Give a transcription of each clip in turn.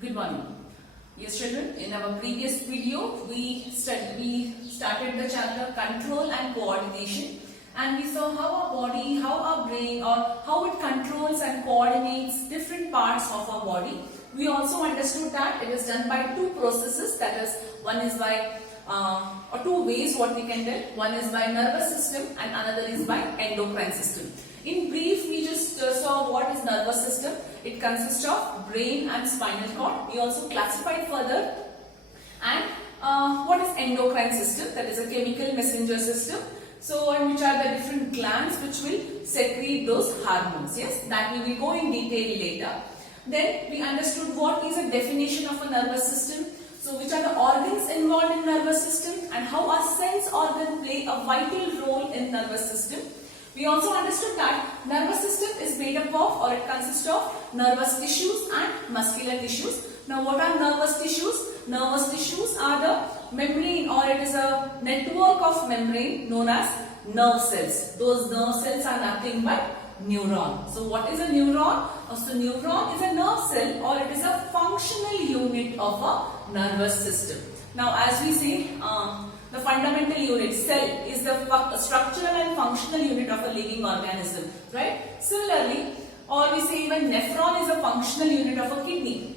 Good morning. Yes, children, in our previous video, we started the chapter Control and Coordination, and we saw how our body, how our brain, or how it controls and coordinates different parts of our body. We also understood that it is done by two processes, that is, one is by or two ways what we can tell. One is by nervous system and another is by endocrine system. In brief, we just saw what is nervous system. It consists of brain and spinal cord. We also classified further. And what is endocrine system? That is a chemical messenger system. So, and which are the different glands which will secrete those hormones. Yes, that we will go in detail later. Then we understood what is a definition of a nervous system. So, which are the organs involved in nervous system and how our sense organ play a vital role in nervous system. We also understood that nervous system is made up of, or it consists of, nervous tissues and muscular tissues. Now, what are nervous tissues? Nervous tissues are the membrane, or it is a network of membrane known as nerve cells. Those nerve cells are nothing but neuron. So, what is a neuron? So, neuron is a nerve cell, or it is a functional unit of a nervous system. Now, as we say, the fundamental unit, cell, is the structural and functional unit of a living organism, right? Similarly, or we say even nephron is a functional unit of a kidney.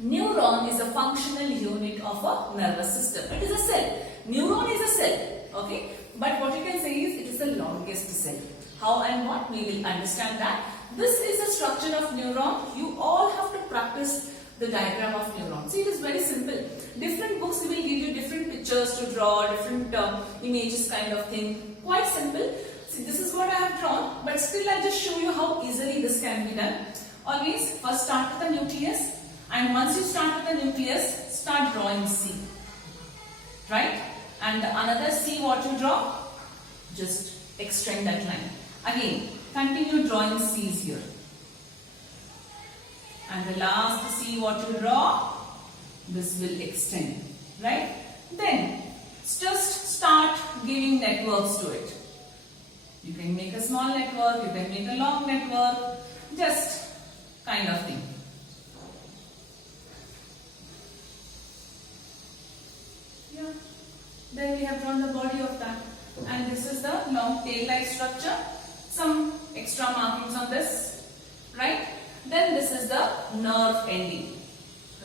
Neuron is a functional unit of a nervous system. It is a cell. Neuron is a cell, okay? But what you can say is it is the longest cell. How and what? We will understand that. This is the structure of neuron. You all have to practice the diagram of neuron. See, it is very simple. Different books will give you different pictures to draw, different images kind of thing. Quite simple. See, this is what I have drawn, but still I'll just show you how easily this can be done. Always first start with the nucleus, and once you start with the nucleus, start drawing C. Right? And another C what you draw, just extend that line. Again, continue drawing C's here. And the last C what you draw, this will extend, right? Then just start giving networks to it. You can make a small network, you can make a long network, just kind of thing. Yeah, then we have drawn the body of that. And this is the long tail-like structure. Some extra markings on this, right? Then this is the nerve ending,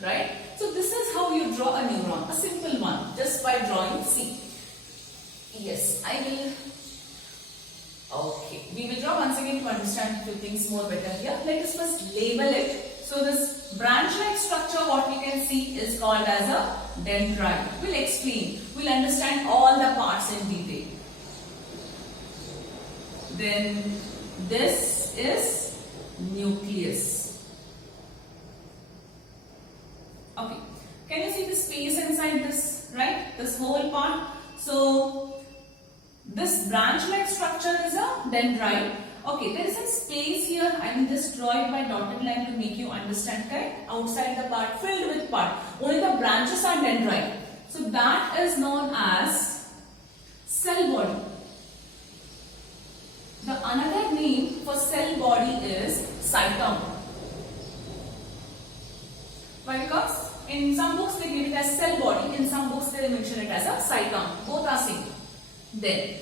right? So this is how you draw a neuron, a simple one, just by drawing C. Yes, I will. Okay, we will draw once again to understand a few things more better here. Let us first label it. So this branch-like structure, what we can see, is called as a dendrite. We'll explain. We'll understand all the parts in detail. Then this is nucleus. Okay, can you see the space inside this, right? This whole part. So this branch-like structure is a dendrite. Okay, there is a space here. I will just draw it by dotted line to make you understand, correct? Outside the part, filled with part. Only the branches are dendrite. So that is known as cell body. The another name for cell body is cytome. Why? Because in some books they give it as cell body, in some books they mention it as a cytome. Both are same. Then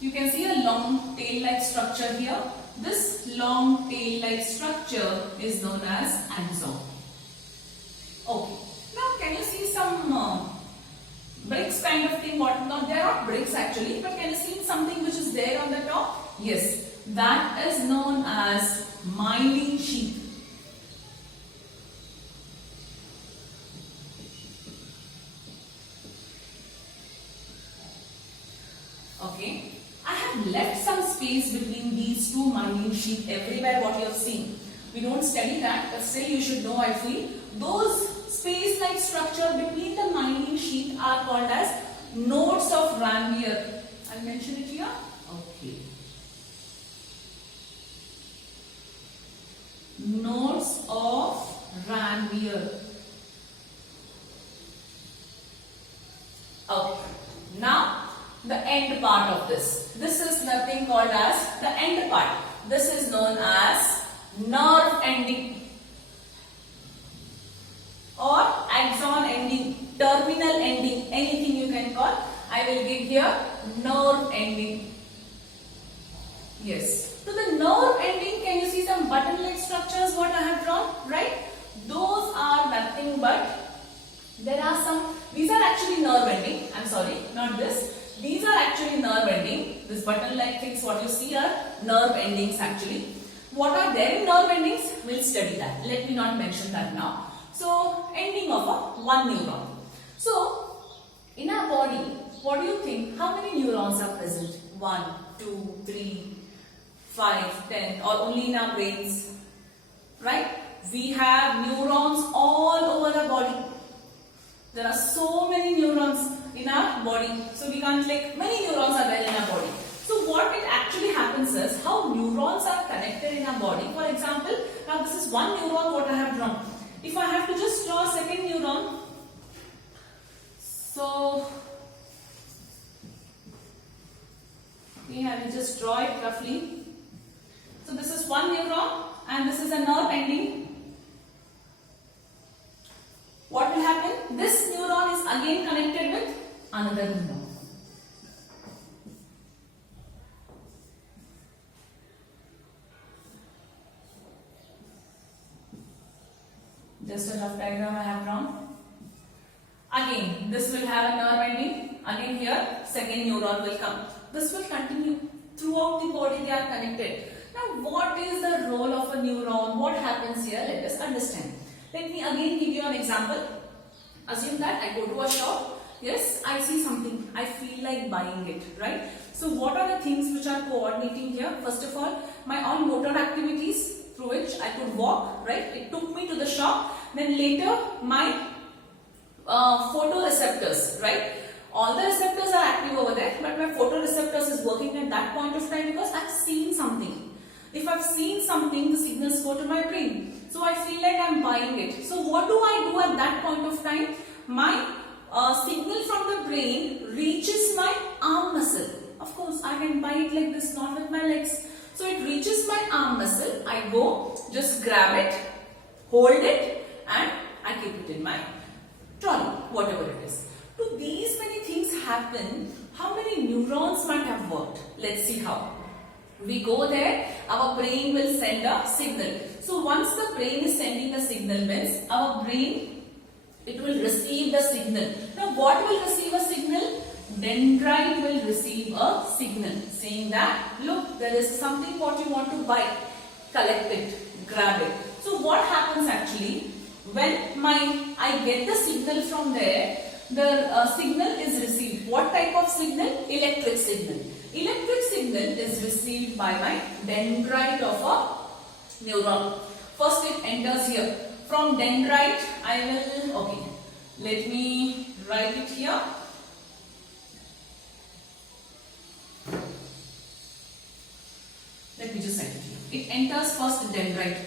you can see a long tail-like structure here. This long tail-like structure is known as axon. Okay. Now can you see some bricks kind of thing? What? Not they are not bricks actually, but can you see something which is there on the top? Yes, that is known as myelin sheath. Okay, I have left some space between these two myelin sheath everywhere what you have seen. We don't study that, but still you should know, I feel. Those space-like structure between the myelin sheath are called as nodes of Ranvier. I'll mention it here. Okay. Nodes of Ranvier. Okay. Now the end part of this. This is nothing called as the end part. This is known as nerve ending. or axon ending, terminal ending, anything you can call. I will give here nerve ending. Yes. So the nerve ending, can you see some button-like structures what I have drawn, right? Those are nothing but, there are some, these are actually nerve ending. I'm sorry, not this. These are actually nerve ending. This button-like things what you see are nerve endings actually. What are there in nerve endings? We'll study that. Let me not mention that now. So, ending of one neuron. So, in our body, what do you think? How many neurons are present? 1, 2, 3, 5, 10, or only in our brains? Right? We have neurons all over the body. There are so many neurons in our body. So, we can't like many neurons are there in our body. So what it actually happens is how neurons are connected in our body. For example, now this is one neuron what I have drawn. If I have to just draw a second neuron, so okay, I will just draw it roughly. So this is one neuron and this is a nerve ending. What will happen? This neuron is again connected with another neuron. Just a rough diagram I have drawn. Again, this will have a nerve ending. Again here, second neuron will come. This will continue throughout the body. They are connected. Now, what is the role of a neuron? What happens here? Let us understand. Let me again give you an example. Assume that I go to a shop. Yes, I see something. I feel like buying it, right? So, what are the things which are coordinating here? First of all, my all motor activities through which I could walk, right? It took me to the shop. Then later, my photoreceptors, right? All the receptors are active over there, but my photoreceptors is working at that point of time because I've seen something. If I've seen something, the signals go to my brain. So I feel like I'm buying it. So what do I do at that point of time? My signal from the brain reaches my arm muscle. Of course, I can buy it like this, not with my legs. So it reaches my arm muscle. I go, just grab it, hold it, and I keep it in my trolley, whatever it is. To these many things happen, how many neurons might have worked? Let's see how. We go there, our brain will send a signal. So once the brain is sending a signal means our brain, it will receive the signal. Now what will receive a signal? Dendrite will receive a signal saying that, look, there is something what you want to buy. Collect it, grab it. So what happens actually? When I get the signal from there, the signal is received. What type of signal? Electric signal. Electric signal is received by my dendrite of a neuron. First it enters here. From dendrite, I will, okay, let me write it here. Let me just write it here. It enters first dendrite.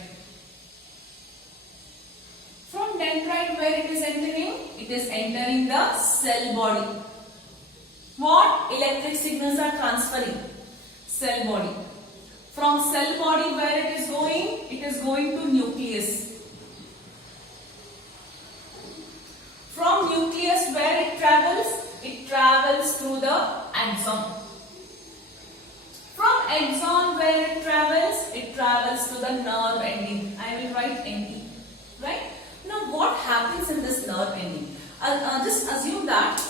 From dendrite, where it is entering? It is entering the cell body. What electric signals are transferring? Cell body. From cell body, where it is going? It is going to nucleus. From nucleus, where it travels? It travels through the axon. From axon, where it travels to the nerve ending. I will write NE. Right? Now, what happens in this nerve ending? Just assume that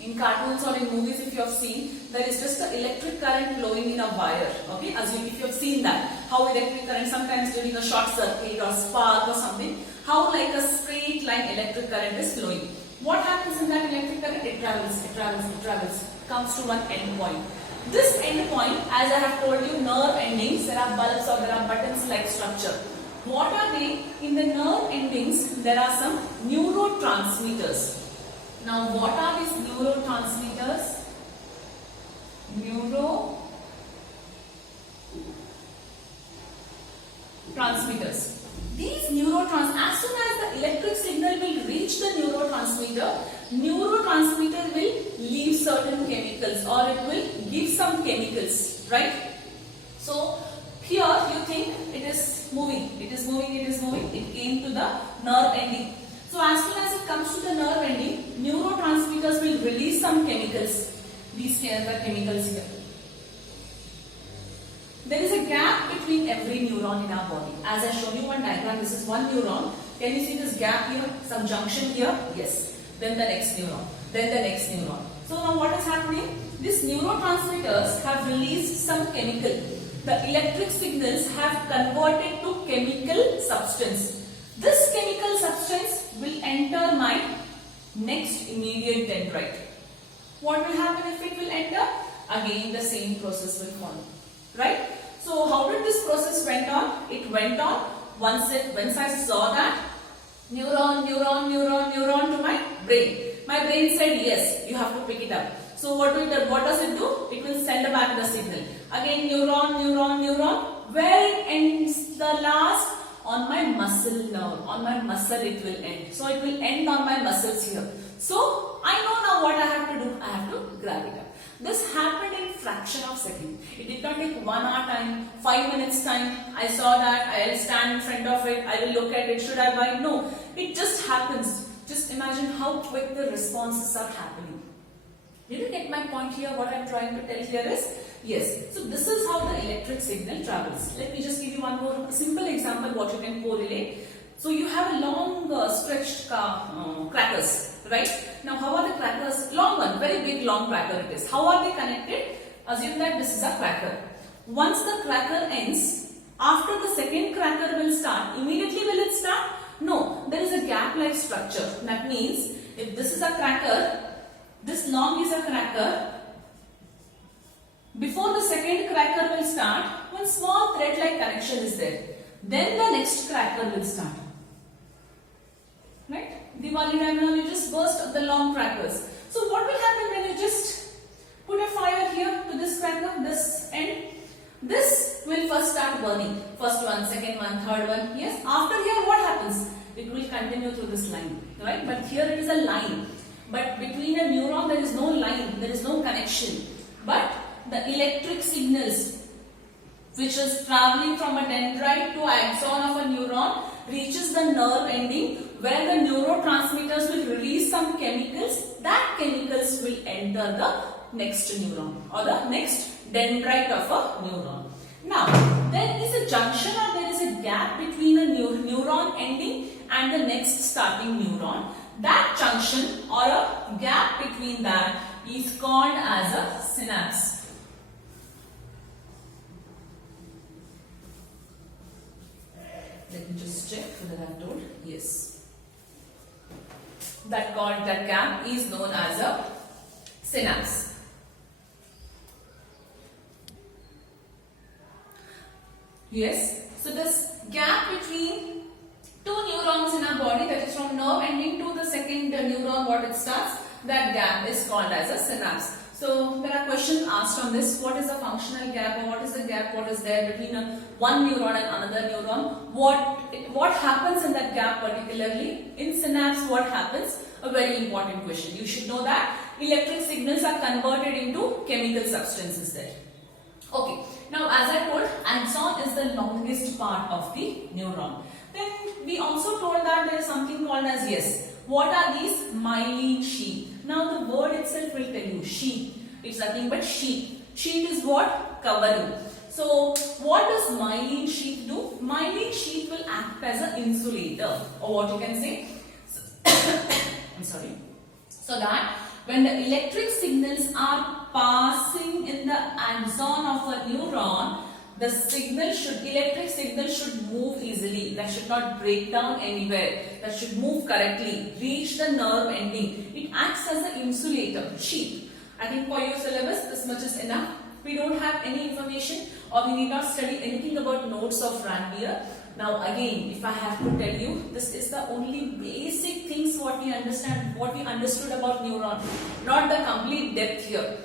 in cartoons or in movies, if you have seen, there is just an electric current flowing in a wire. Okay, assume if you have seen that, how electric current sometimes during a short circuit or spark or something, how like a straight line electric current is flowing. What happens in that electric current? It travels, comes to one end point. This end point, as I have told you, nerve endings, there are bulbs or there are buttons like structure. What are they? In the nerve endings, there are some neurotransmitters. Now, what are these neurotransmitters? Neurotransmitters. These as soon as the electric signal will reach the neurotransmitter will leave certain chemicals or it will give some chemicals, right? So, here you think it is moving, it came to the nerve ending. So as soon as it comes to the nerve ending, neurotransmitters will release some chemicals. These are the chemicals here. There is a gap between every neuron in our body. As I shown you one diagram, this is one neuron. Can you see this gap here? Some junction here? Yes. Then the next neuron. Then the next neuron. So now what is happening? These neurotransmitters have released some chemical. The electric signals have converted to chemical substance. This chemical substance will enter my next immediate dendrite. What will happen if it will enter? Again the same process will follow. Right? So how did this process went on? It went on once I saw that neuron to my brain. My brain said yes, you have to pick it up. So what does it do? It will send back the signal. Again neuron. Where it ends the last? On my muscle nerve. On my muscle it will end. So it will end on my muscles here. So I know now what I have to do. I have to grab it up. This happened in fraction of second. It did not take 1 hour time, 5 minutes time. I saw that, I will stand in front of it, I will look at it, should I buy? No, it just happens. Just imagine how quick the responses are happening. Did you get my point here? What I am trying to tell here is, yes. So this is how the electric signal travels. Let me just give you one more simple example what you can correlate. So you have a long stretched crackers, right? Now how are the crackers? Long one, very big long cracker it is. How are they connected? Assume that this is a cracker. Once the cracker ends, after the second cracker will start, immediately will it start? No, there is a gap-like structure. That means if this is a cracker, this long is a cracker. Before the second cracker will start, one small thread-like connection is there. Then the next cracker will start. Right? Diwali time now you just burst up the long crackers. So what will happen when you just put a fire here to this cracker, this end? This will first start burning. First one, second one, third one. Yes. After here what happens? It will continue through this line. Right? But here it is a line. But between a neuron there is no line. There is no connection. But the electric signals which is traveling from a dendrite to axon of a neuron reaches the nerve ending where the neurotransmitters will release some chemicals. That chemicals will enter the next neuron or the next dendrite of a neuron. Now, there is a junction or there is a gap between a neuron ending and the next starting neuron. That junction or a gap between that is called as a synapse. Let me just check whether I am told. Yes. That gap is known as a synapse. Yes. So this gap between two neurons in our body, that is from nerve ending to the second neuron what it starts, that gap is called as a synapse. So there are questions asked on this. What is the functional gap or what is the gap what is there between one neuron and another neuron? What happens in that gap particularly? In synapse what happens? A very important question. You should know that electric signals are converted into chemical substances there. Okay. Now as I told, axon is the longest part of the neuron. Then we also told that there is something called as, yes, what are these? Myelin sheath. Now the word itself will tell you sheath. It's nothing but sheath. Sheath is what? Covering. So what does myelin sheath do? Myelin sheath will act as an insulator, or what you can say. I'm sorry. So that when the electric signals are passing in the axon of a neuron, the electric signal should move easily. That should not break down anywhere. That should move correctly, reach the nerve ending. It acts as an insulator, sheath. I think for your syllabus, this much is enough. We don't have any information or we need not study anything about nodes of Ranvier. Now again, if I have to tell you, this is the only basic things what we understand, what we understood about neuron, not the complete depth here.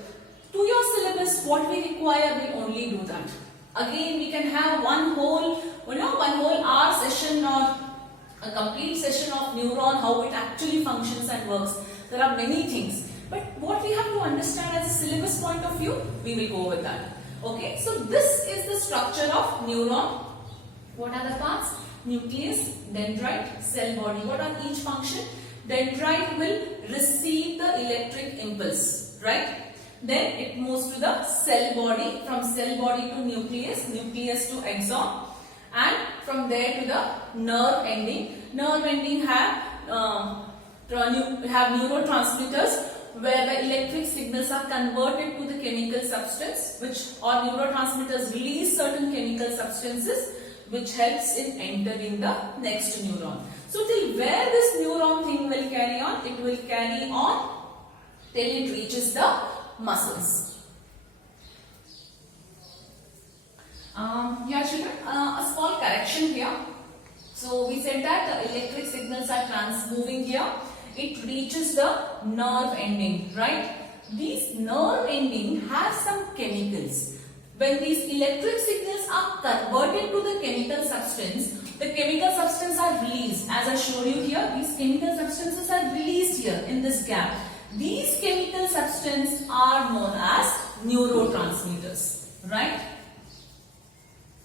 To your syllabus, what we require, we only do that. Again, we can have one whole hour session or a complete session of neuron, how it actually functions and works. There are many things. But what we have to understand as a syllabus point of view, we will go with that. Okay, so this is the structure of neuron. What are the parts? nucleus, dendrite, cell body. What are each function? Dendrite will receive the electric impulse, right? Then it moves to the cell body, from cell body to nucleus, nucleus to axon, and from there to the nerve ending. Nerve ending have neurotransmitters, where the electric signals are converted to the chemical substance, which or neurotransmitters release certain chemical substances which helps in entering the next neuron. So till where this neuron thing will carry on? It will carry on till it reaches the muscles. Yeah, children, a small correction here. So we said that the electric signals are moving here. It reaches the nerve ending, right? These nerve ending have some chemicals. When these electric signals are converted to the chemical substance, the chemical substance are released. As I showed you here, these chemical substances are released here in this gap. These chemical substances are known as neurotransmitters, right?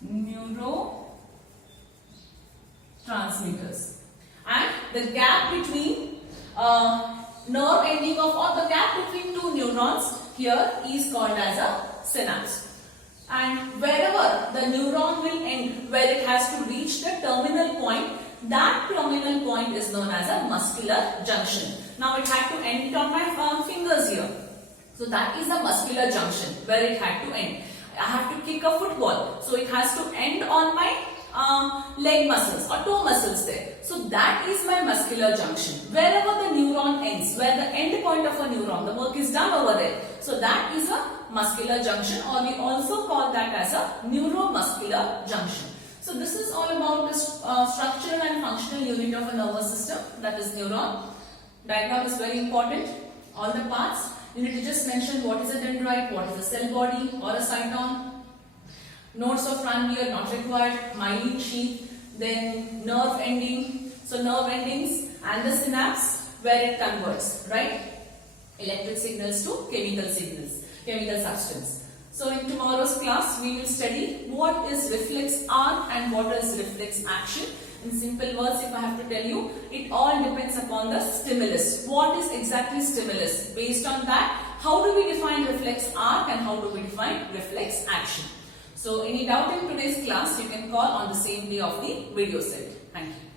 Neurotransmitters. And the gap between nerve ending of, or the gap between two neurons here is called as a synapse. And wherever the neuron will end, where it has to reach the terminal point, that terminal point is known as a muscular junction. Now it had to end on my fingers here. So that is a muscular junction where it had to end. I have to kick a football. So it has to end on my leg muscles or toe muscles there. So that is my muscular junction. Wherever the neuron ends, where the end point of a neuron, the work is done over there. So that is a muscular junction, or we also call that as a neuromuscular junction. So this is all about the structural and functional unit of a nervous system, that is neuron. Diagram is very important. All the parts. You need to just mention what is a dendrite, what is a cell body or a cyton. Nodes of Ranvier not required. Myelin sheath, then nerve ending. So nerve endings and the synapse where it converts, right? Electric signals to chemical signals, chemical substance. So in tomorrow's class we will study what is reflex arc and what is reflex action. In simple words, if I have to tell you, it all depends upon the stimulus. What is exactly stimulus? Based on that, how do we define reflex arc and how do we define reflex action? So any doubt in today's class, you can call on the same day of the video set. Thank you.